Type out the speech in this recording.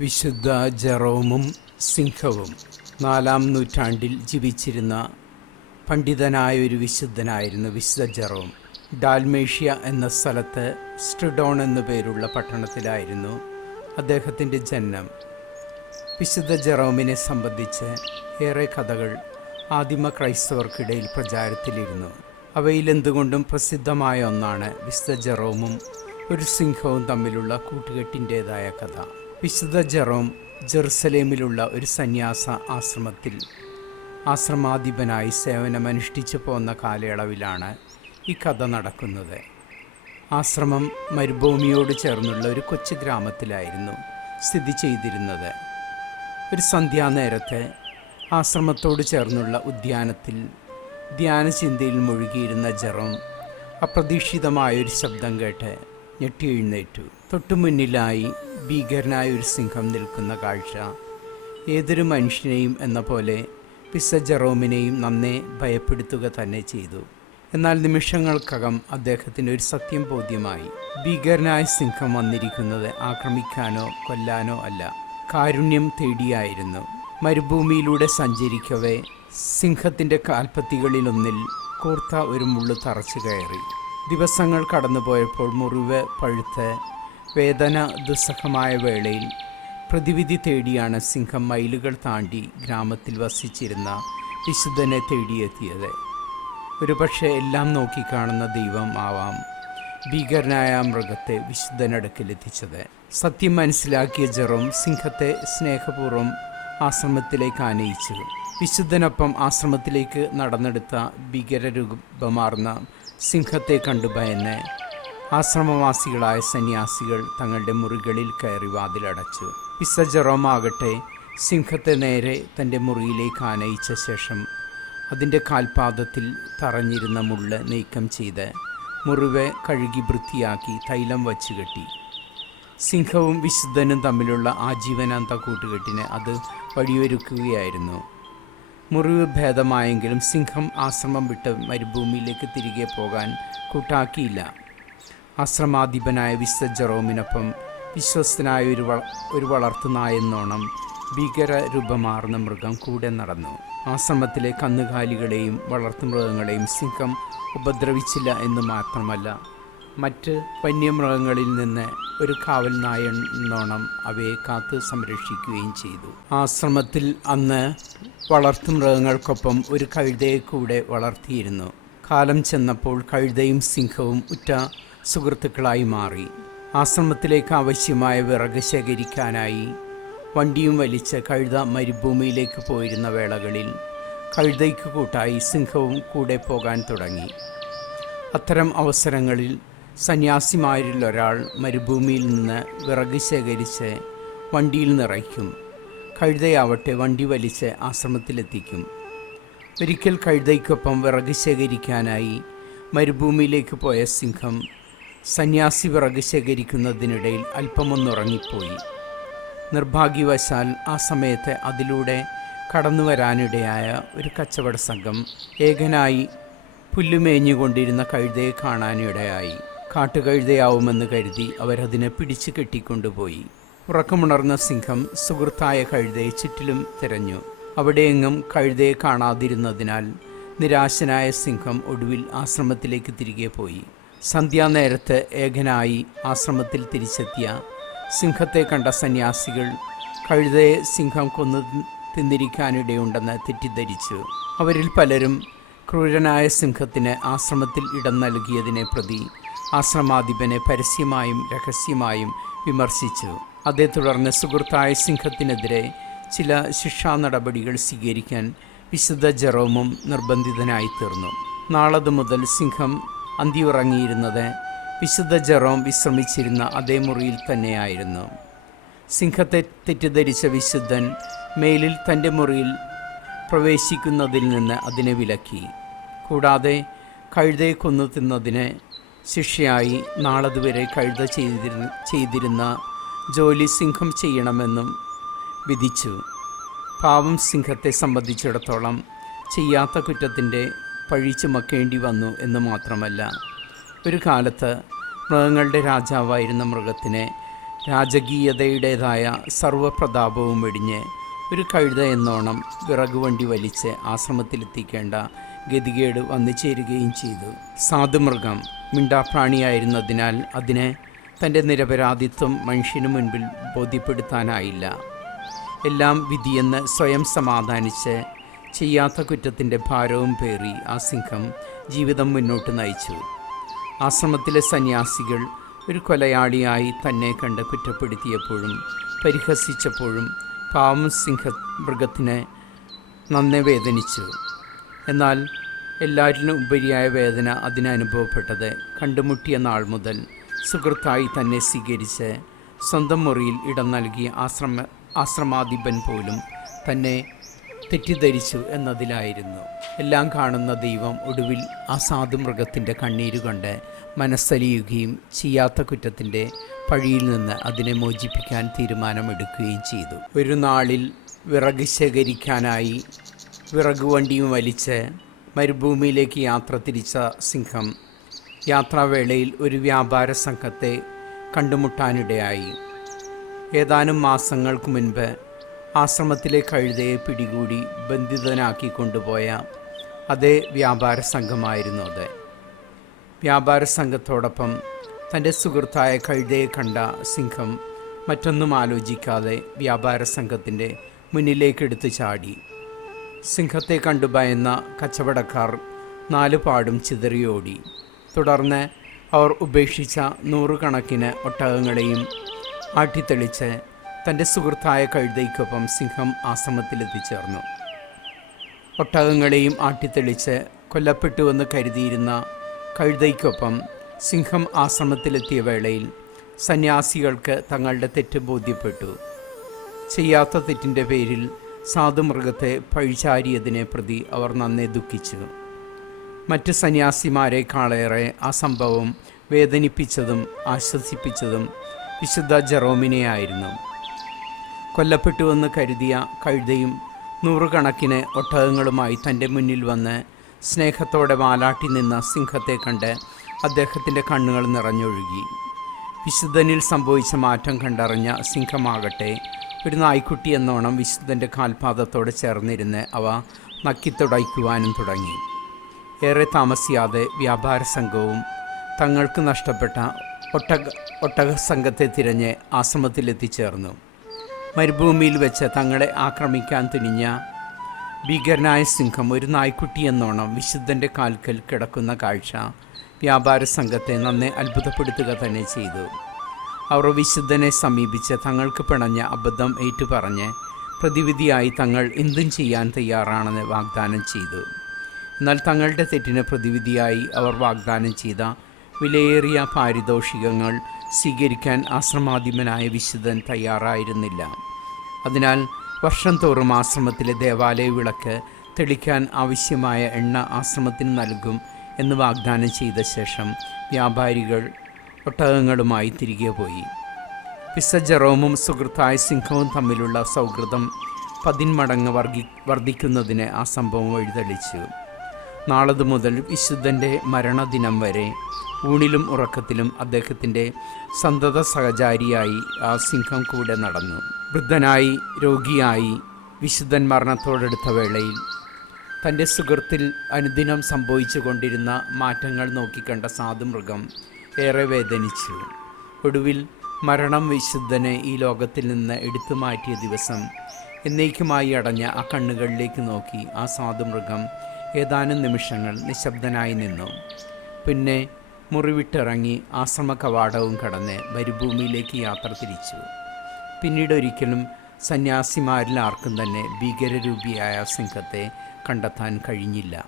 വിശുദ്ധ ജെറോമും സിംഹവും നാലാം നൂറ്റാണ്ടിൽ ജീവിച്ചിരുന്ന പണ്ഡിതനായ ഒരു വിശുദ്ധനായിരുന്നു വിശുദ്ധ ജെറോം ഡാൽമേഷ്യ എന്ന സ്ഥലത്ത് സ്ട്രിഡോൺ എന്നു പേരുള്ള പട്ടണത്തിലായിരുന്നു അദ്ദേഹത്തിന്റെ ജന്മം വിശുദ്ധ ജെറോമിനെ സംബന്ധിച്ച് ഏറെ കഥകൾ ആദിമ ക്രൈസ്തവർക്കിടയിൽ പ്രചാരത്തിലിരുന്നു. അവയിൽ എന്തുകൊണ്ടും പ്രസിദ്ധമായ ഒന്നാണ് വിശുദ്ധ ജെറോമും ഒരു സിംഹവും തമ്മിലുള്ള കൂട്ടുകെട്ടിന്റേതായ കഥ. വിശുദ്ധ ജെറോം ജെറുസലേമിലുള്ള ഒരു സന്യാസ ആശ്രമത്തിൽ ആശ്രമാധിപനായി സേവനമനുഷ്ഠിച്ചു പോന്ന കാലയളവിലാണ് ഈ കഥ നടക്കുന്നത്. ആശ്രമം മരുഭൂമിയോട് ചേർന്നുള്ള ഒരു കൊച്ചു ഗ്രാമത്തിലായിരുന്നു സ്ഥിതി ചെയ്തിരുന്നത്. ഒരു സന്ധ്യാനേരത്തെ ആശ്രമത്തോട് ചേർന്നുള്ള ഉദ്യാനത്തിൽ ധ്യാനചിന്തയിൽ മുഴുകിയിരുന്ന ജെറോം അപ്രതീക്ഷിതമായൊരു ശബ്ദം കേട്ട് ഞെട്ടിയെഴുന്നേറ്റു. തൊട്ടുമുന്നിലായി ഭീകരനായ ഒരു സിംഹം നിൽക്കുന്ന കാഴ്ച. ഏതൊരു മനുഷ്യനെയും എന്ന പോലെ പിസ ജെറോമിനെയും നന്നെ ഭയപ്പെടുത്തുക തന്നെ ചെയ്തു. എന്നാൽ നിമിഷങ്ങൾക്കകം അദ്ദേഹത്തിന് ഒരു സത്യം ബോധ്യമായി. ഭീകരനായ സിംഹം വന്നിരിക്കുന്നത് ആക്രമിക്കാനോ കൊല്ലാനോ അല്ല കാരുണ്യം തേടിയായിരുന്നു. മരുഭൂമിയിലൂടെ സഞ്ചരിക്കവേ സിംഹത്തിന്റെ കാൽപ്പത്തികളിലൊന്നിൽ കൂർത്ത ഒരു മുള്ളു തറച്ചു കയറി. ദിവസങ്ങൾ കടന്നുപോയപ്പോൾ മുറിവ് പഴുത്ത് വേദന ദുസ്സഹമായ വേളയിൽ പ്രതിവിധി തേടിയാണ് സിംഹം മൈലുകൾ താണ്ടി ഗ്രാമത്തിൽ വസിച്ചിരുന്ന വിശുദ്ധനെ തേടിയെത്തിയത്. ഒരുപക്ഷെ എല്ലാം നോക്കിക്കാണുന്ന ദൈവം ആവാം ഭീകരനായ മൃഗത്തെ വിശുദ്ധനടുക്കിലെത്തിച്ചത്. സത്യം മനസ്സിലാക്കിയ ജെറോം സിംഹത്തെ സ്നേഹപൂർവം ആശ്രമത്തിലേക്ക് ആനയിച്ചു. വിശുദ്ധനൊപ്പം ആശ്രമത്തിലേക്ക് നടന്നെടുത്ത ഭീകരരൂപമാർന്ന സിംഹത്തെ കണ്ടു ഭയന്ന് ആശ്രമവാസികളായ സന്യാസികൾ തങ്ങളുടെ മുറികളിൽ കയറി വാതിലടച്ചു പിസ ജെറോമാകട്ടെ സിംഹത്തെ നേരെ തന്റെ മുറിയിലേക്ക് ആനയിച്ച ശേഷം അതിന്റെ കാൽപാദത്തിൽ തറഞ്ഞിരുന്ന മുള്ള് നീക്കം ചെയ്ത് മുറിവ് കഴുകി വൃത്തിയാക്കി തൈലം വച്ചു കെട്ടി. സിംഹവും വിശുദ്ധനും തമ്മിലുള്ള ആജീവനാന്ത കൂട്ടുകെട്ടിന് അത് വഴിയൊരുക്കുകയായിരുന്നു. മുറിവ് ഭേദമായെങ്കിലും സിംഹം ആശ്രമം വിട്ട് മരുഭൂമിയിലേക്ക് തിരികെ പോകാൻ കൂട്ടാക്കിയില്ല. ആശ്രമാധിപനായ വിശുദ്ധ ജെറോമിനൊപ്പം വിശ്വസ്തനായ ഒരു വള ഒരു വളർത്തുനായെന്നോണം ഭീകര രൂപമാർന്ന മൃഗം കൂടെ നടന്നു. ആശ്രമത്തിലെ കന്നുകാലികളെയും വളർത്തുമൃഗങ്ങളെയും സിംഹം ഉപദ്രവിച്ചില്ല എന്ന് മാത്രമല്ല മറ്റ് വന്യമൃഗങ്ങളിൽ നിന്ന് ഒരു കാവൽ നായെന്നോണം അവയെ കാത്ത് സംരക്ഷിക്കുകയും ചെയ്തു. ആശ്രമത്തിൽ അന്ന് വളർത്തുമൃഗങ്ങൾക്കൊപ്പം ഒരു കഴുതയെ കൂടെ വളർത്തിയിരുന്നു. കാലം ചെന്നപ്പോൾ കഴുതയും സിംഹവും ഉറ്റ സുഹൃത്തുക്കളായി മാറി. ആശ്രമത്തിലേക്ക് ആവശ്യമായ വിറക് ശേഖരിക്കാനായി വണ്ടിയും വലിച്ച് കഴുത മരുഭൂമിയിലേക്ക് പോയിരുന്ന വേളകളിൽ കഴുതയ്ക്ക് കൂട്ടായി സിംഹവും കൂടെ പോകാൻ തുടങ്ങി. അത്തരം അവസരങ്ങളിൽ സന്യാസിമാരിൽ ഒരാൾ മരുഭൂമിയിൽ നിന്ന് വിറക് ശേഖരിച്ച് വണ്ടിയിൽ നിറയ്ക്കും. കഴുതയാവട്ടെ വണ്ടി വലിച്ച് ആശ്രമത്തിലെത്തിക്കും. ഒരിക്കൽ കഴുതയ്ക്കൊപ്പം വിറക് ശേഖരിക്കാനായി മരുഭൂമിയിലേക്ക് പോയ സിംഹം സന്യാസി വിറക് ശേഖരിക്കുന്നതിനിടയിൽ അല്പമൊന്നുറങ്ങിപ്പോയി. നിർഭാഗ്യവശാൽ ആ സമയത്ത് അതിലൂടെ കടന്നു വരാനിടയായ ഒരു കച്ചവട സംഘം ഏകനായി പുല്ലുമേഞ്ഞുകൊണ്ടിരുന്ന കഴുതയെ കാണാനിടയായി. കാട്ടുകഴുതയാവുമെന്ന് കരുതി അവരതിനെ പിടിച്ചു കെട്ടിക്കൊണ്ടുപോയി. ഉറക്കമുണർന്ന സിംഹം സുഹൃത്തായ കഴുതയെ ചുറ്റിലും തിരഞ്ഞു. അവിടെയെങ്ങും കഴുതയെ കാണാതിരുന്നതിനാൽ നിരാശനായ സിംഹം ഒടുവിൽ ആശ്രമത്തിലേക്ക് തിരികെ പോയി. സന്ധ്യാനേരത്ത് ഏകനായി ആശ്രമത്തിൽ തിരിച്ചെത്തിയ സിംഹത്തെ കണ്ട സന്യാസികൾ കഴുതയെ സിംഹം കൊന്നു തിന്നിരിക്കാനിടയുണ്ടെന്ന് തെറ്റിദ്ധരിച്ചു. അവരിൽ പലരും ക്രൂരനായ സിംഹത്തിന് ആശ്രമത്തിൽ ഇടം നൽകിയതിനെ പ്രതി ആശ്രമാധിപനെ പരസ്യമായും രഹസ്യമായും വിമർശിച്ചു. അതേ തുടർന്ന് സുഹൃത്തായ സിംഹത്തിനെതിരെ ചില ശിക്ഷാ നടപടികൾ സ്വീകരിക്കാൻ വിശുദ്ധ ജെറോമും നിർബന്ധിതനായി നാളതു മുതൽ സിംഹം അന്തിയുറങ്ങിയിരുന്നത്. വിശുദ്ധ ജെറോം വിശ്രമിച്ചിരുന്ന അതേ മുറിയിൽ തന്നെയായിരുന്നു. സിംഹത്തെ തെറ്റിദ്ധരിച്ച വിശുദ്ധൻ മേലിൽ തന്റെ മുറിയിൽ പ്രവേശിക്കുന്നതിൽ നിന്ന് അതിനെ വിലക്കി. കൂടാതെ കഴുതയെ കൊന്നു തിന്നതിന് ശിക്ഷയായി നാളതുവരെ കഴുത ചെയ്തിരുന്ന ചെയ്തിരുന്ന ജോലി സിംഹം ചെയ്യണമെന്നും വിധിച്ചു. പാവം സിംഹത്തെ സംബന്ധിച്ചിടത്തോളം ചെയ്യാത്ത കുറ്റത്തിന്റെ പഴി മക്കേണ്ടി വന്നു എന്ന് മാത്രമല്ല ഒരു കാലത്ത് മൃഗങ്ങളുടെ രാജാവായിരുന്ന മൃഗത്തിനെ രാജകീയതയുടേതായ സർവപ്രതാപവും വെടിഞ്ഞ് ഒരു കഴുത എന്നോണം വിറകുവണ്ടി വലിച്ച് ആശ്രമത്തിലെത്തിക്കേണ്ട ഗതികേട് വന്നു ചേരുകയും ചെയ്തു. സാധുമൃഗം മിണ്ടാപ്രാണിയായിരുന്നതിനാൽ അതിനെ തന്റെ നിരപരാധിത്വം മനുഷ്യന് മുൻപിൽ ബോധ്യപ്പെടുത്താനായില്ല. എല്ലാം വിധിയെന്ന് സ്വയം സമാധാനിച്ച് ചെയ്യാത്ത കുറ്റത്തിന്റെ ഭാരവും പേറി ആ സിംഹം ജീവിതം മുന്നോട്ട് നയിച്ചു. ആശ്രമത്തിലെ സന്യാസികൾ ഒരു കൊലയാളിയായി തന്നെ കണ്ട് കുറ്റപ്പെടുത്തിയപ്പോഴും പരിഹസിച്ചപ്പോഴും പാവം സിംഹ മൃഗത്തിനെ നന്നെ വേദനിച്ചു. എന്നാൽ എല്ലാറ്റിനും ഉപരിയായ വേദന അതിനനുഭവപ്പെട്ടത് കണ്ടുമുട്ടിയ നാൾ മുതൽ സുഹൃത്തായി തന്നെ സ്വീകരിച്ച് സ്വന്തം മുറിയിൽ ഇടം നൽകിയ ആശ്രമ ആശ്രമാധിപൻ പോലും തന്നെ തെറ്റിദ്ധരിച്ചു എന്നതിലായിരുന്നു. എല്ലാം കാണുന്ന ദൈവം ഒടുവിൽ ആ സാധുമൃഗത്തിന്റെ കണ്ണീര് കണ്ട് മനസ്സലിയുകയും ചെയ്യാത്ത കുറ്റത്തിന്റെ പഴിയിൽ നിന്ന് അതിനെ മോചിപ്പിക്കാൻ തീരുമാനമെടുക്കുകയും ചെയ്തു. ഒരു നാളിൽ വിറക് ശേഖരിക്കാനായി വിറക് വണ്ടിയും വലിച്ച് മരുഭൂമിയിലേക്ക് യാത്ര തിരിച്ച സിംഹം യാത്രാവേളയിൽ ഒരു വ്യാപാര സംഘത്തെ കണ്ടുമുട്ടാനിടയായി. ഏതാനും മാസങ്ങൾക്ക് മുൻപ് ആശ്രമത്തിലെ കഴുതയെ പിടികൂടി ബന്ധിതനാക്കി കൊണ്ടുപോയ അതേ വ്യാപാര സംഘമായിരുന്നു അത്. വ്യാപാര സംഘത്തോടൊപ്പം തന്റെ സുഹൃത്തായ കഴുതയെ കണ്ട സിംഹം മറ്റൊന്നും ആലോചിക്കാതെ വ്യാപാര സംഘത്തിന്റെ മുന്നിലേക്കെടുത്ത് ചാടി. സിംഹത്തെ കണ്ടു ഭയന്ന കച്ചവടക്കാർ നാലുപാടും ചിതറിയോടി. തുടർന്ന് അവർ ഉപേക്ഷിച്ച നൂറുകണക്കിന് ഒട്ടകങ്ങളെയും ആട്ടിത്തെളിച്ച് തന്റെ സുഹൃത്തായ കഴുതയ്ക്കൊപ്പം സിംഹം ആശ്രമത്തിലെത്തിച്ചേർന്നു. ഒട്ടകങ്ങളെയും ആട്ടിത്തെളിച്ച് കൊല്ലപ്പെട്ടുവെന്ന് കരുതിയിരുന്ന കഴുതയ്ക്കൊപ്പം സിംഹം ആശ്രമത്തിലെത്തിയ വേളയിൽ സന്യാസികൾക്ക് തങ്ങളുടെ തെറ്റ് ബോധ്യപ്പെട്ടു. ചെയ്യാത്ത തെറ്റിന്റെ പേരിൽ സാധുമൃഗത്തെ പഴിചാരിയതിനെ പ്രതി അവർ നന്നെ ദുഃഖിച്ചു. മറ്റ് സന്യാസിമാരെക്കാളേറെ ആ സംഭവം വേദനിപ്പിച്ചതും ആശ്വസിപ്പിച്ചതും വിശുദ്ധ ജെറോമിനെയായിരുന്നു. കൊല്ലപ്പെട്ടുവെന്ന് കരുതിയ കഴുതയും നൂറുകണക്കിന് ഒട്ടകങ്ങളുമായി തന്റെ മുന്നിൽ വന്ന് സ്നേഹത്തോടെ വാലാട്ടി നിന്ന സിംഹത്തെ കണ്ട് അദ്ദേഹത്തിന്റെ കണ്ണുകൾ നിറഞ്ഞൊഴുകി. വിശുദ്ധനിൽ സംഭവിച്ച മാറ്റം കണ്ടറിഞ്ഞ സിംഹമാകട്ടെ ഒരു നായ്ക്കുട്ടി എന്നോണം വിശുദ്ധന്റെ കാൽപാദത്തോട് ചേർന്നിരുന്ന് അവ നക്കിത്തുടയ്ക്കുവാനും തുടങ്ങി. ഏറെ താമസിയാതെ വ്യാപാര സംഘവും തങ്ങൾക്ക് നഷ്ടപ്പെട്ട ഒട്ടക ഒട്ടക സംഘത്തെ തിരഞ്ഞ് ആശ്രമത്തിലെത്തിച്ചേർന്നു. മരുഭൂമിയിൽ വെച്ച് തങ്ങളെ ആക്രമിക്കാൻ തുനിഞ്ഞ ഭീകരനായ സിംഹം ഒരു നായ്ക്കുട്ടി എന്നോണം വിശുദ്ധന്റെ കാൽക്കൽ കിടക്കുന്ന കാഴ്ച വ്യാപാര സംഘത്തെ നന്നെ അത്ഭുതപ്പെടുത്തുക തന്നെ ചെയ്തു. അവർ വിശുദ്ധനെ സമീപിച്ച് തങ്ങൾക്ക് പിണഞ്ഞ അബദ്ധം ഏറ്റുപറഞ്ഞ് പ്രതിവിധിയായി തങ്ങൾ എന്തും ചെയ്യാൻ തയ്യാറാണെന്ന് വാഗ്ദാനം ചെയ്തു. എന്നാൽ തങ്ങളുടെ തെറ്റിന് പ്രതിവിധിയായി അവർ വാഗ്ദാനം ചെയ്ത വിലയേറിയ പാരിതോഷികങ്ങൾ സ്വീകരിക്കാൻ ആശ്രമാധിപനായ വിശുദ്ധൻ തയ്യാറായിരുന്നില്ല. അതിനാൽ വർഷം തോറും ആശ്രമത്തിലെ ദേവാലയ വിളക്ക് തെളിക്കാൻ ആവശ്യമായ എണ്ണ ആശ്രമത്തിന് നൽകും എന്ന് വാഗ്ദാനം ചെയ്ത ശേഷം വ്യാപാരികൾ ഒട്ടകങ്ങളുമായി തിരികെ പോയി. പിസ ജെറോമും സുഹൃത്തായ സിംഹവും തമ്മിലുള്ള സൗഹൃദം പതിന്മടങ്ങ് വർഗി വർദ്ധിക്കുന്നതിന് ആ സംഭവം വഴിതെളിച്ചു. നാളതു മുതൽ വിശുദ്ധന്റെ മരണദിനം വരെ ഊണിലും ഉറക്കത്തിലും അദ്ദേഹത്തിന്റെ സന്തത സഹചാരിയായി ആ സിംഹം കൂടെ നടന്നു. വൃദ്ധനായി രോഗിയായി വിശുദ്ധൻ മരണത്തോടെടുത്ത വേളയിൽ തന്റെ സുഹൃത്തിൽ അനുദിനം സംഭവിച്ചു കൊണ്ടിരുന്ന മാറ്റങ്ങൾ നോക്കിക്കണ്ട സാധുമൃഗം ഏറെ വേദനിച്ചു. ഒടുവിൽ മരണം വിശുദ്ധനെ ഈ ലോകത്തിൽ നിന്ന് എടുത്തു മാറ്റിയ ദിവസം എന്നേക്കുമായി അടഞ്ഞ ആ കണ്ണുകളിലേക്ക് നോക്കി ആ സാധുമൃഗം ഏതാനും നിമിഷങ്ങൾ നിശബ്ദനായി നിന്നു. പിന്നെ മുറിവിട്ടിറങ്ങി ആശ്രമ കവാടവും കടന്ന് മരുഭൂമിയിലേക്ക് യാത്ര തിരിച്ചു. പിന്നീട് ഒരിക്കലും സന്യാസിമാരിൽ ആർക്കും തന്നെ ഭീകരരൂപിയായ സിംഹത്തെ കണ്ടെത്താൻ കഴിഞ്ഞില്ല.